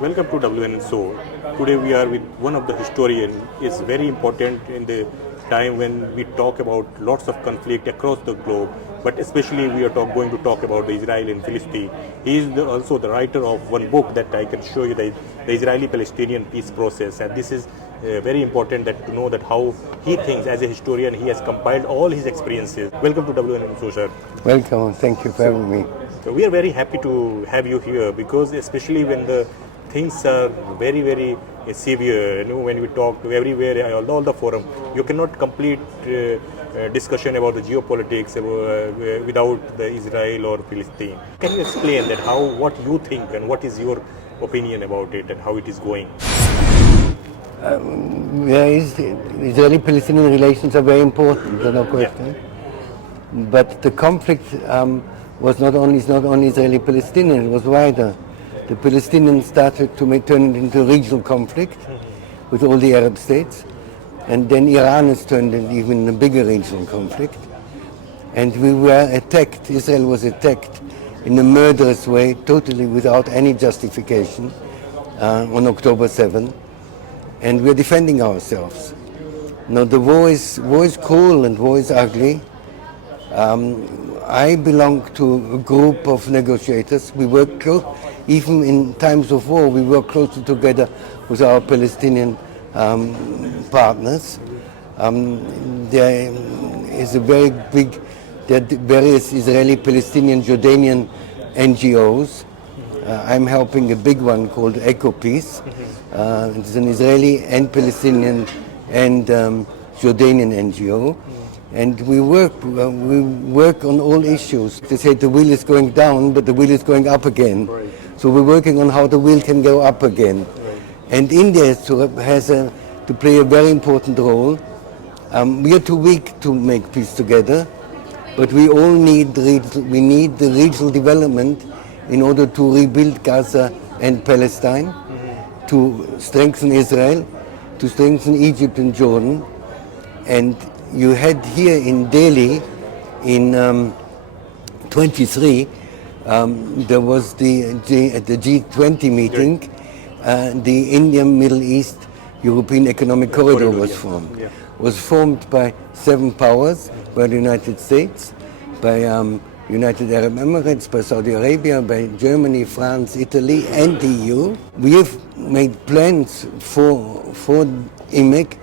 Welcome to WNN-ST. Today we are with one of the historians. It's very important in the time when we talk about lots of conflict across the globe, but especially we are going to talk about the Israel and Palestine. He is also the writer of one book that I can show you, the Israeli-Palestinian peace process, and this is very important to know that how he thinks as a historian. He has compiled all his experiences. Welcome to WNN-ST, sir. Welcome, thank you for having me. So we are very happy to have you here because especially when the things are very, very severe, when we talk to everywhere, all the forum, you cannot complete discussion about the geopolitics without the Israel or Palestine. Can you explain that what you think and what is your opinion about it and how it is going? Israeli-Palestinian relations are very important, no question. Yeah. But the conflict is not only Israeli-Palestinian, it was wider. The Palestinians started to turn it into a regional conflict with all the Arab states, and then Iran has turned into even a bigger regional conflict. And we were attacked, Israel was attacked in a murderous way, totally without any justification, on October 7, and we're defending ourselves. Now the war is cruel and war is ugly. I belong to a group of negotiators. We work close, even in times of war, we work closely together with our Palestinian partners. There is a very big, there are various Israeli, Palestinian, Jordanian NGOs. I'm helping a big one called EcoPeace. It's an Israeli and Palestinian and Jordanian NGO. And we work on all issues. They say the wheel is going down, but the wheel is going up again. Right. So we're working on how the wheel can go up again. Right. And India has to play a very important role. We are too weak to make peace together, but we all need the regional development in order to rebuild Gaza and Palestine, to strengthen Israel, to strengthen Egypt and Jordan. And you had here in Delhi, in 23, there was at the G20 meeting, the Indian Middle East European Economic Corridor was formed. Yeah. Was formed by 7 powers, by the United States, by United Arab Emirates, by Saudi Arabia, by Germany, France, Italy, and the EU. We have made plans for IMEC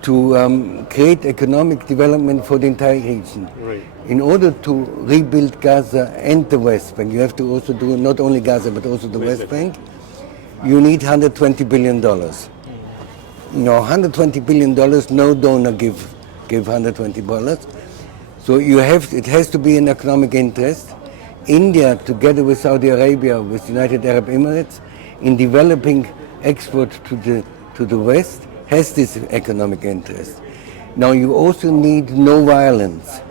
to create economic development for the entire region. Right. In order to rebuild Gaza and the West Bank, you have to also do not only Gaza but also the West Bank, you need $120 billion. No, $120 billion, no donor give $120 billion. So it has to be an economic interest. India, together with Saudi Arabia, with United Arab Emirates, in developing export to the West, has this economic interest. Now you also need no violence.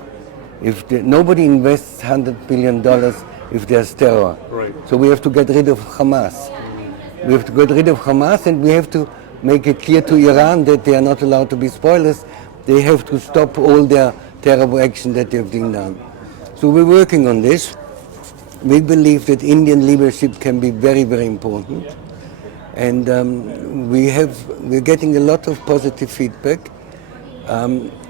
Nobody invests $100 billion if there's terror. Right. So we have to get rid of Hamas. We have to get rid of Hamas, and we have to make it clear to Iran that they are not allowed to be spoilers. They have to stop all their terrible action that they've done. So we're working on this. We believe that Indian leadership can be very, very important. And we're getting a lot of positive feedback.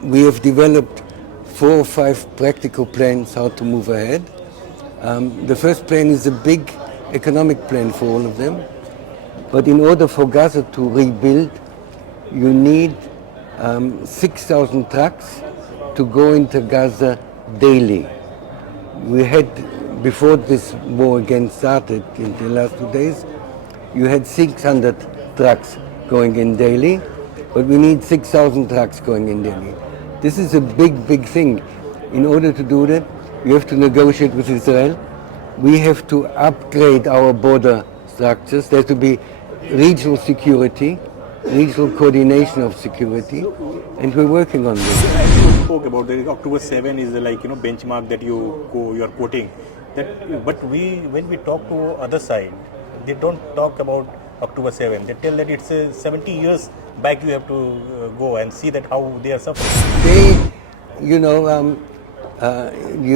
We have developed 4 or 5 practical plans how to move ahead. The first plan is a big economic plan for all of them. But in order for Gaza to rebuild, you need 6,000 trucks to go into Gaza daily. We had, before this war again started in the last 2 days, you had 600 trucks going in daily, but we need 6,000 trucks going in daily. This is a big, big thing. In order to do that, you have to negotiate with Israel. We have to upgrade our border structures. There has to be regional security, regional coordination of security, and we're working on this. You spoke about the October 7 is benchmark that you are quoting. But when we talk to other side, they don't talk about October 7. They tell that it's 70 years back you have to go and see that how they are suffering. You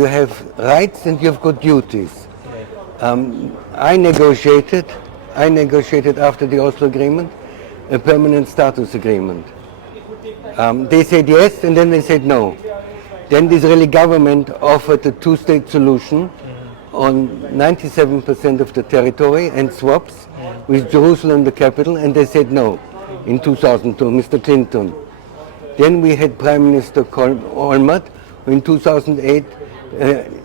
have rights and you've got duties. I negotiated I negotiated after the Oslo Agreement a permanent status agreement. They said yes, and then they said no. Then the Israeli government offered a two-state solution on 97% of the territory and swaps with Jerusalem the capital, and they said no in 2002, Mr. Clinton. Then we had Prime Minister Olmert, who in 2008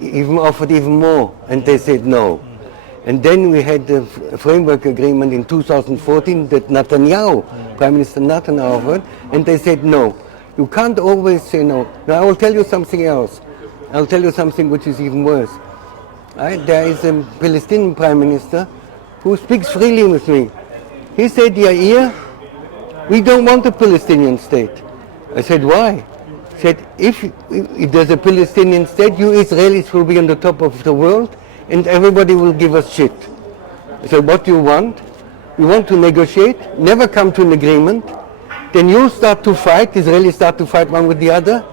even offered even more, and they said no. And then we had the framework agreement in 2014 that Netanyahu, Prime Minister Netanyahu offered, and they said no. You can't always say no. Now I will tell you something else. I'll tell you something which is even worse. There is a Palestinian Prime Minister who speaks freely with me. He said, Yair, we don't want a Palestinian state. I said, why? He said, if there's a Palestinian state, you Israelis will be on the top of the world and everybody will give us shit. I said, what do you want? You want to negotiate, never come to an agreement, then you start to fight, Israelis start to fight one with the other,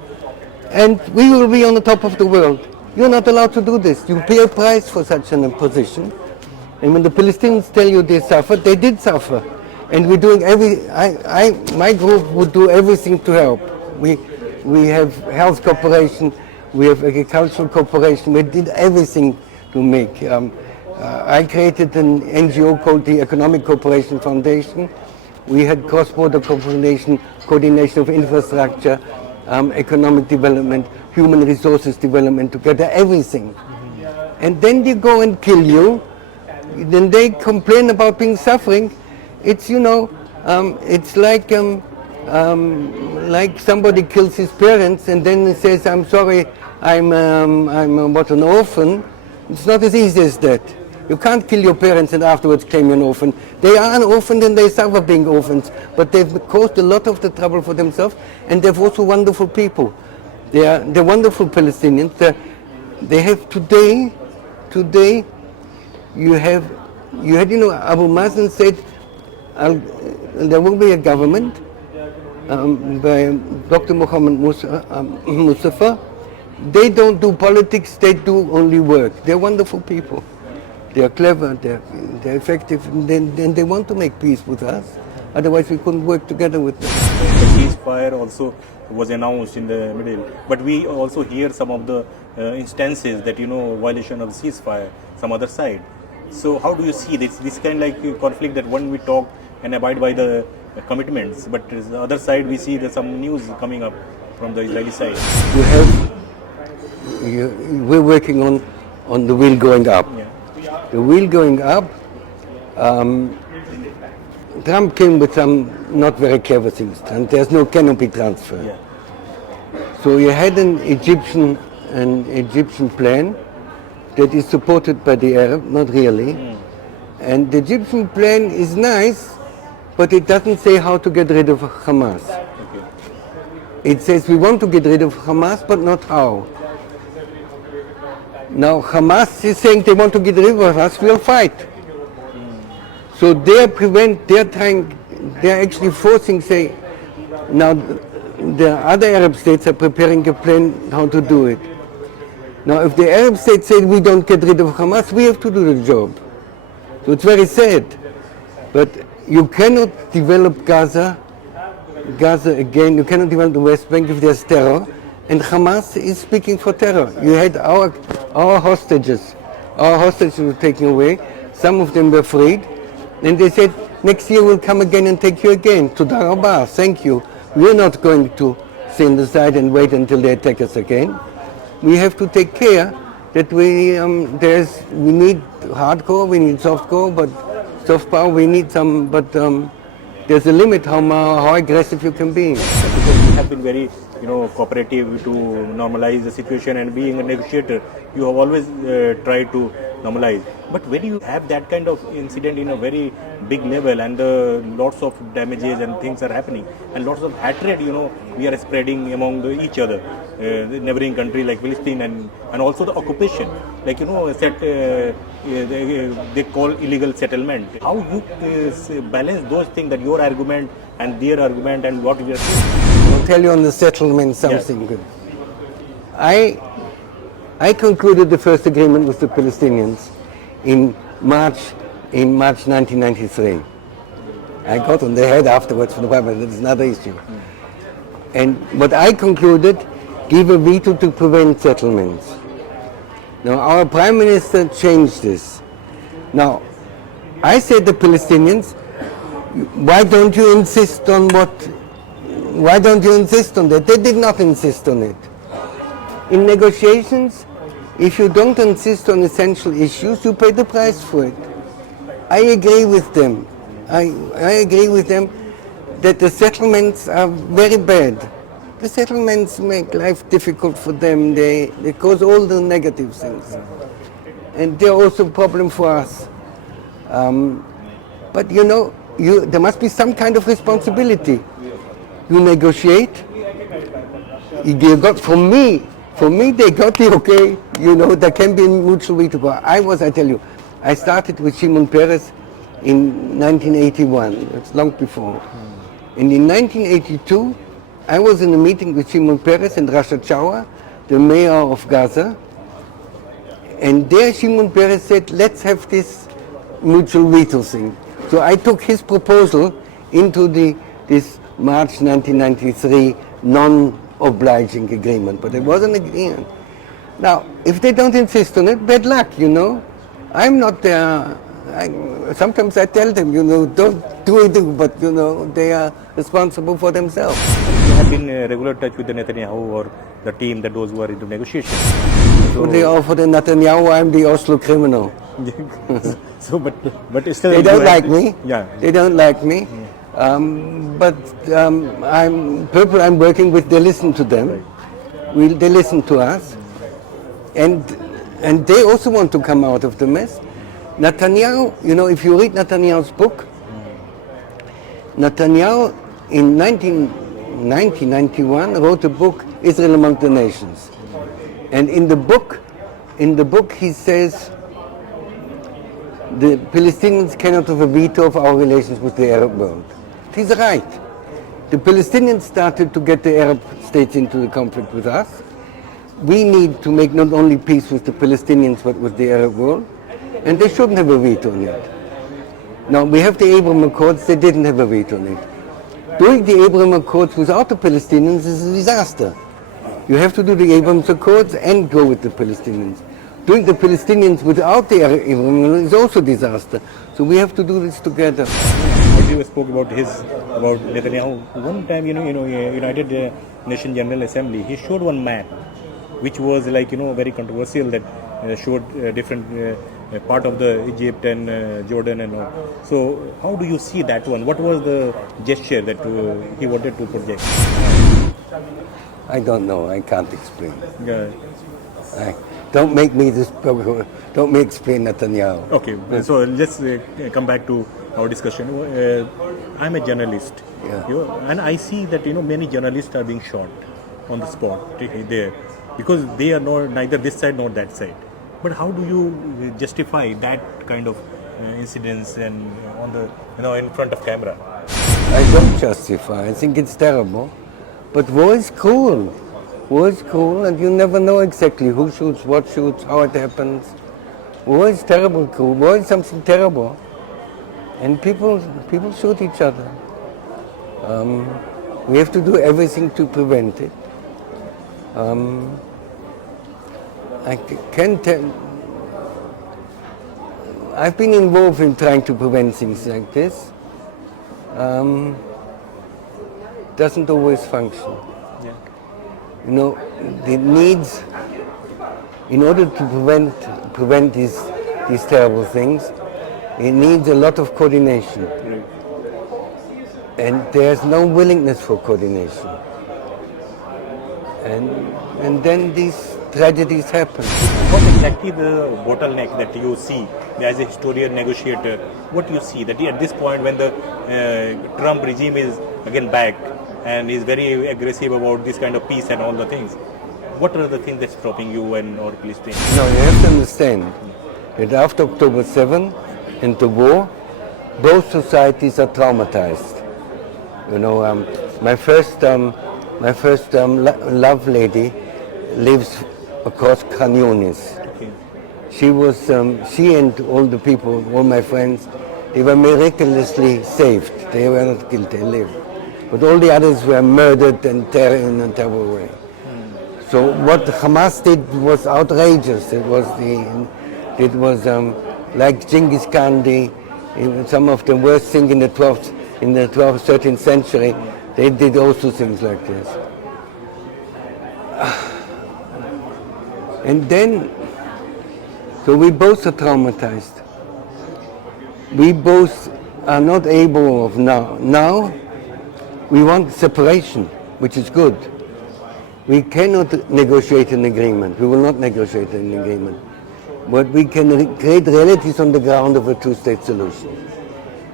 and we will be on the top of the world. You're not allowed to do this. You pay a price for such a position. And when the Palestinians tell you they suffered, they did suffer. And we're doing my group would do everything to help. We have health cooperation, we have agricultural cooperation, we did everything to make. I created an NGO called the Economic Cooperation Foundation. We had cross-border coordination of infrastructure, economic development, human resources development together, everything. And then they go and kill you, then they complain about being suffering. It's, it's like somebody kills his parents and then says, I'm sorry, I'm an orphan. It's not as easy as that. You can't kill your parents and afterwards claim you're an orphan. They are an orphan and they suffer being orphans, but they've caused a lot of the trouble for themselves, and they're also wonderful people. They're wonderful Palestinians. They have today, you had, Abu Mazen said, there will be a government by Dr. Mohammed Mustafa. They don't do politics, they do only work. They're wonderful people. They're clever, they're effective, and they want to make peace with us. Otherwise we couldn't work together with them. The ceasefire also was announced in the middle, but we also hear some of the instances that, violation of the ceasefire, some other side. So how do you see this kind of like conflict that one we talk and abide by the commitments, but the other side we see there's some news coming up from the Israeli side? We're working on the wheel going up. Yeah. The wheel going up, Trump came with some not very clever things, and there's no canopy transfer. Yeah. So you had an Egyptian plan that is supported by the Arab, not really. And the Egyptian plan is nice, but it doesn't say how to get rid of Hamas. Okay. It says we want to get rid of Hamas, but not how. Now Hamas is saying they want to get rid of us, we'll fight. So they're actually forcing, say, now the other Arab states are preparing a plan how to do it. Now if the Arab states say we don't get rid of Hamas, we have to do the job. So it's very sad. But you cannot develop Gaza again, you cannot develop the West Bank if there's terror. And Hamas is speaking for terror. You had our hostages. Our hostages were taken away. Some of them were freed. And they said, next year we'll come again and take you again. Toda rabah, thank you. We're not going to stay on the side and wait until they attack us again. We have to take care that we need hardcore, we need softcore, but soft power we need some, but there's a limit how aggressive you can be. You have been very cooperative to normalize the situation, and being a negotiator, you have always tried to normalize. But when you have that kind of incident in a very big level, and lots of damages and things are happening, and lots of hatred, we are spreading among each other, the neighboring country like Palestine, and also the occupation, like they call illegal settlement. How you balance those things, that your argument and their argument and what we are saying? I'll tell you on the settlement something good. I concluded the first agreement with the Palestinians in March in March 1993. I got on the head afterwards from the Prime Minister, that's another issue. And what I concluded, give a veto to prevent settlements. Now our Prime Minister changed this. Now, I said to the Palestinians, why don't you insist on why don't you insist on that? They did not insist on it. In negotiations, if you don't insist on essential issues, you pay the price for it. I agree with them. I agree with them that the settlements are very bad. The settlements make life difficult for them. They cause all the negative things. And they're also a problem for us. But you know, there must be some kind of responsibility. You negotiate. You got, for me, they got the okay. You know, there can be mutual veto. I tell you, I started with Shimon Peres in 1981. It's long before. And in 1982, I was in a meeting with Shimon Peres and Rasha Chawa, the mayor of Gaza. And there Shimon Peres said, let's have this mutual veto thing. So I took his proposal into this March 1993 non-obliging agreement, but it was an agreement. Now, if they don't insist on it, bad luck, you know. I'm not there. Sometimes I tell them, you know, don't do it, but you know, they are responsible for themselves. You have been in regular touch with the Netanyahu or the team that those who are into negotiations. So, for the Netanyahu, I'm the Oslo criminal. So, but still they don't like me. Yeah. They don't like me. But I'm working with. They listen to them. They listen to us, and they also want to come out of the mess. Netanyahu, you know, if you read Netanyahu's book, Netanyahu in 1991 wrote a book, Israel Among the Nations. And in the book he says the Palestinians cannot have a veto of our relations with the Arab world. He's right. The Palestinians started to get the Arab states into the conflict with us. We need to make not only peace with the Palestinians but with the Arab world. And they shouldn't have a veto on it. Now, we have the Abraham Accords, they didn't have a veto on it. Doing the Abraham Accords without the Palestinians is a disaster. You have to do the Abraham Accords and go with the Palestinians. Doing the Palestinians without the Abraham Accords is also a disaster. So we have to do this together. As you spoke about Netanyahu, one time, United Nations General Assembly, he showed one map, which was very controversial, that showed different part of the Egypt and Jordan and all. So how do you see that one? What was the gesture that he wanted to project? I don't know. I can't explain. Yeah. Don't make me explain Netanyahu. Okay, so let's come back to our discussion. I'm a journalist, and I see that many journalists are being shot on the spot there because they are neither this side nor that side. But how do you justify that kind of incidents and on the in front of camera? I don't justify. I think it's terrible. But war is cruel. War is cruel, and you never know exactly who shoots, what shoots, how it happens. War is terrible, cruel. War is something terrible, and people shoot each other. We have to do everything to prevent it. I can tell. I've been involved in trying to prevent things like this. Doesn't always function. Yeah. The needs, in order to prevent these terrible things, it needs a lot of coordination. Right. And there's no willingness for coordination. And then these tragedies happen. What exactly the bottleneck that you see as a historian, negotiator? What you see that at this point, when the Trump regime is again back and is very aggressive about this kind of peace and all the things, what are the things that's stopping you and or Palestine? No, you have to understand that after October 7 and the war, both societies are traumatized. My first love lady lives across Khan Yunis. Okay. she and all the people, all my friends, they were miraculously saved. They were not killed, they lived. But all the others were murdered and in a terrible way. So what Hamas did was outrageous. It was like Genghis Khan, some of the worst things in the 12th, 13th century. They did also things like this. And then, so we both are traumatized. We both are not able of now. Now, we want separation, which is good. We cannot negotiate an agreement. We will not negotiate an agreement. But we can create realities on the ground of a two-state solution.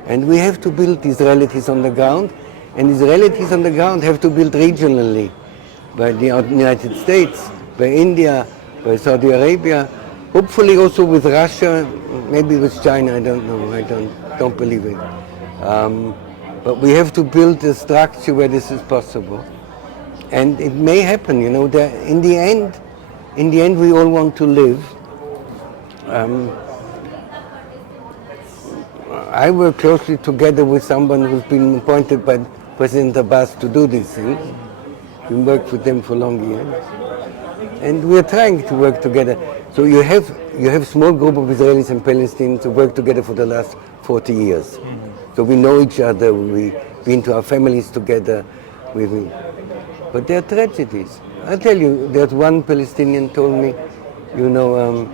And we have to build these realities on the ground, and these realities on the ground have to build regionally by the United States, by India, by Saudi Arabia, hopefully also with Russia, maybe with China, I don't know, I don't believe it. But we have to build a structure where this is possible. And it may happen, you know, that in the end we all want to live. I work closely together with someone who's been appointed by President Abbas to do these things. We worked with them for long years. And we're trying to work together. So you have small group of Israelis and Palestinians who work together for the last 40 years. Mm-hmm. So we know each other, we've been to our families together. But there are tragedies. I'll tell you, there's one Palestinian told me, you know,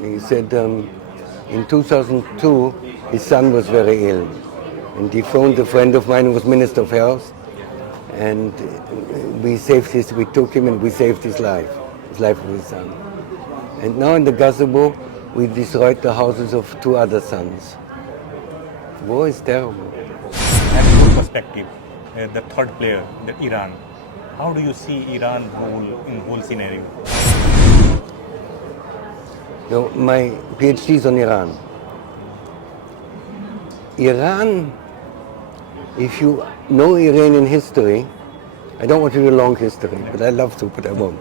he said in 2002 his son was very ill. And he phoned a friend of mine who was Minister of Health. And we took him and we saved his life of his son. And now in the Gaza war, we destroyed the houses of 2 other sons. War is terrible. At your perspective, the third player, the Iran, how do you see Iran in whole scenario? No, my PhD is on Iran. Iran, if you know Iranian history, I don't want to do a long history, but I love to, but I won't.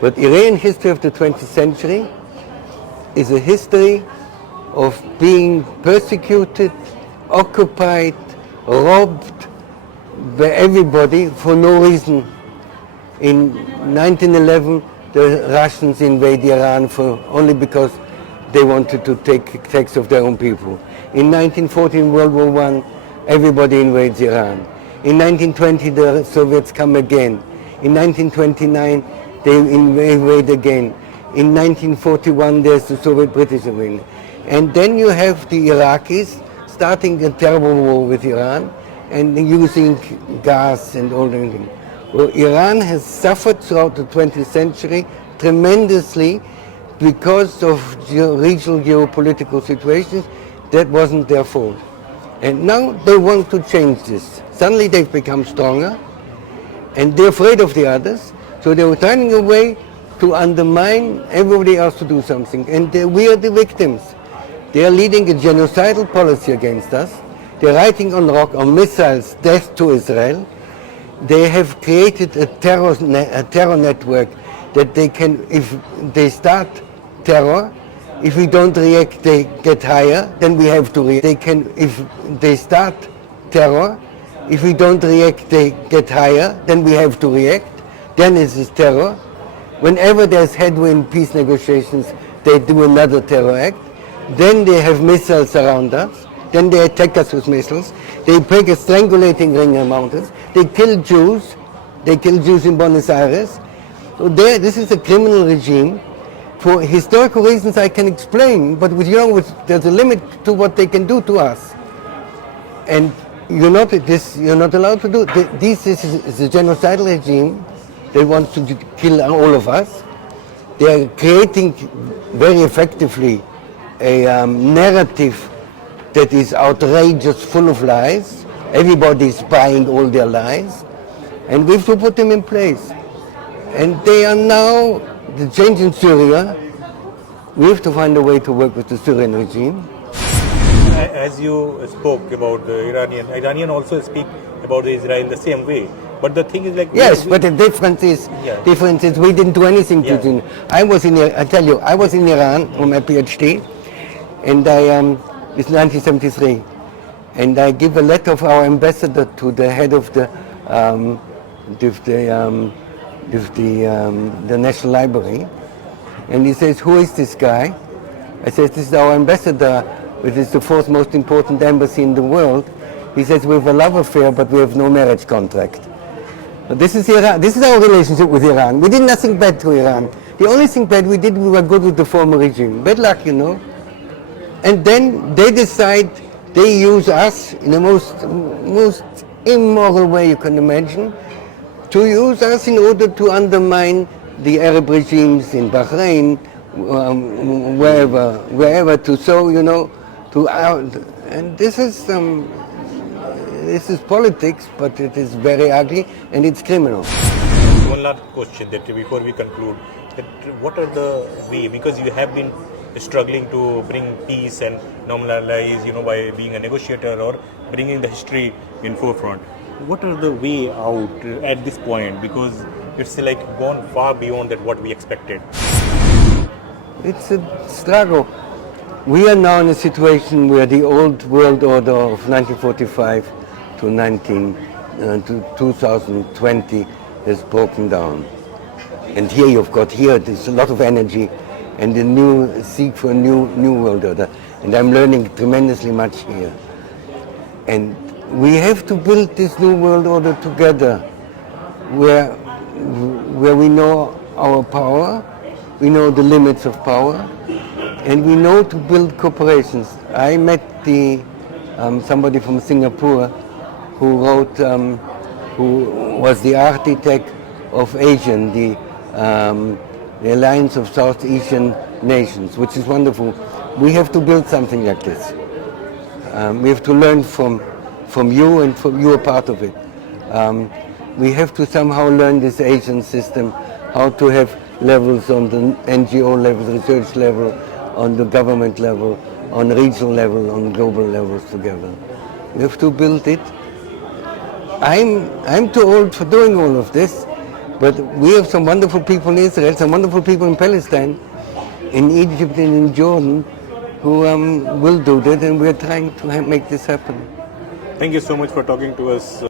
But Iranian history of the 20th century is a history of being persecuted, occupied, robbed by everybody for no reason. In 1911, the Russians invade Iran only because they wanted to take tax of their own people. In 1914, World War I, everybody invades Iran. In 1920, the Soviets come again. In 1929, they invade again. In 1941, there's the Soviet-British agreement. And then you have the Iraqis starting a terrible war with Iran and using gas and all that thing. Well, Iran has suffered throughout the 20th century tremendously because of regional geopolitical situations. That wasn't their fault. And now they want to change this. Suddenly they've become stronger and they're afraid of the others. So they were finding a way to undermine everybody else to do something. And we are the victims. They are leading a genocidal policy against us. They're writing on missiles, death to Israel. They have created a terror network that they can, if they start terror, if we don't react, they get higher, then we have to react. If they start terror, if we don't react, they get higher, then we have to react. Then it is terror. Whenever there's headway in peace negotiations, they do another terror act. Then they have missiles around us. Then they attack us with missiles. They break a strangulating ring around us. They kill Jews. They kill Jews in Buenos Aires. So this is a criminal regime. For historical reasons I can explain, but there's a limit to what they can do to us. And you're not allowed to do this. Is a genocidal regime. They want to kill all of us. They are creating very effectively a narrative that is outrageous, full of lies. Everybody is buying all their lies. And we have to put them in place. And they are now, the change in Syria, we have to find a way to work with the Syrian regime. As you spoke about the Iranian also speak about Israel the same way. But the thing is like Yes, but the difference is we didn't do anything to do. I was in Iran on my PhD, and it's 1973, and I give a letter of our ambassador to the head of the National Library, and he says, "Who is this guy?" I said, "This is our ambassador, which is the fourth most important embassy in the world." He says, "We have a love affair, but we have no marriage contract." This is Iran. This is our relationship with Iran. We did nothing bad to Iran. The only thing bad we did, we were good with the former regime. Bad luck, you know. And then they decide they use us in the most immoral way you can imagine, to use us in order to undermine the Arab regimes in Bahrain, wherever to sow, you know, and this is politics, but it is very ugly and it's criminal. One last question that before we conclude, that what are the way, because you have been struggling to bring peace and normalize, you know, by being a negotiator or bringing the history in forefront. What are the way out at this point? Because it's like gone far beyond that what we expected. It's a struggle. We are now in a situation where the old world order of 1945 to 2020 has broken down. And here you've got, there's a lot of energy and a new seek for a new world order. And I'm learning tremendously much here. And we have to build this new world order together, where we know our power, we know the limits of power, and we know to build corporations. I met somebody from Singapore who was the architect of ASEAN, the Alliance of South Asian Nations, which is wonderful. We have to build something like this. We have to learn from you, and you are part of it. We have to somehow learn this Asian system, how to have levels on the NGO level, research level, on the government level, on regional level, on global levels together. We have to build it. I'm too old for doing all of this, but we have some wonderful people in Israel, some wonderful people in Palestine, in Egypt and in Jordan, who will do that, and we're trying to make this happen. Thank you so much for talking to us,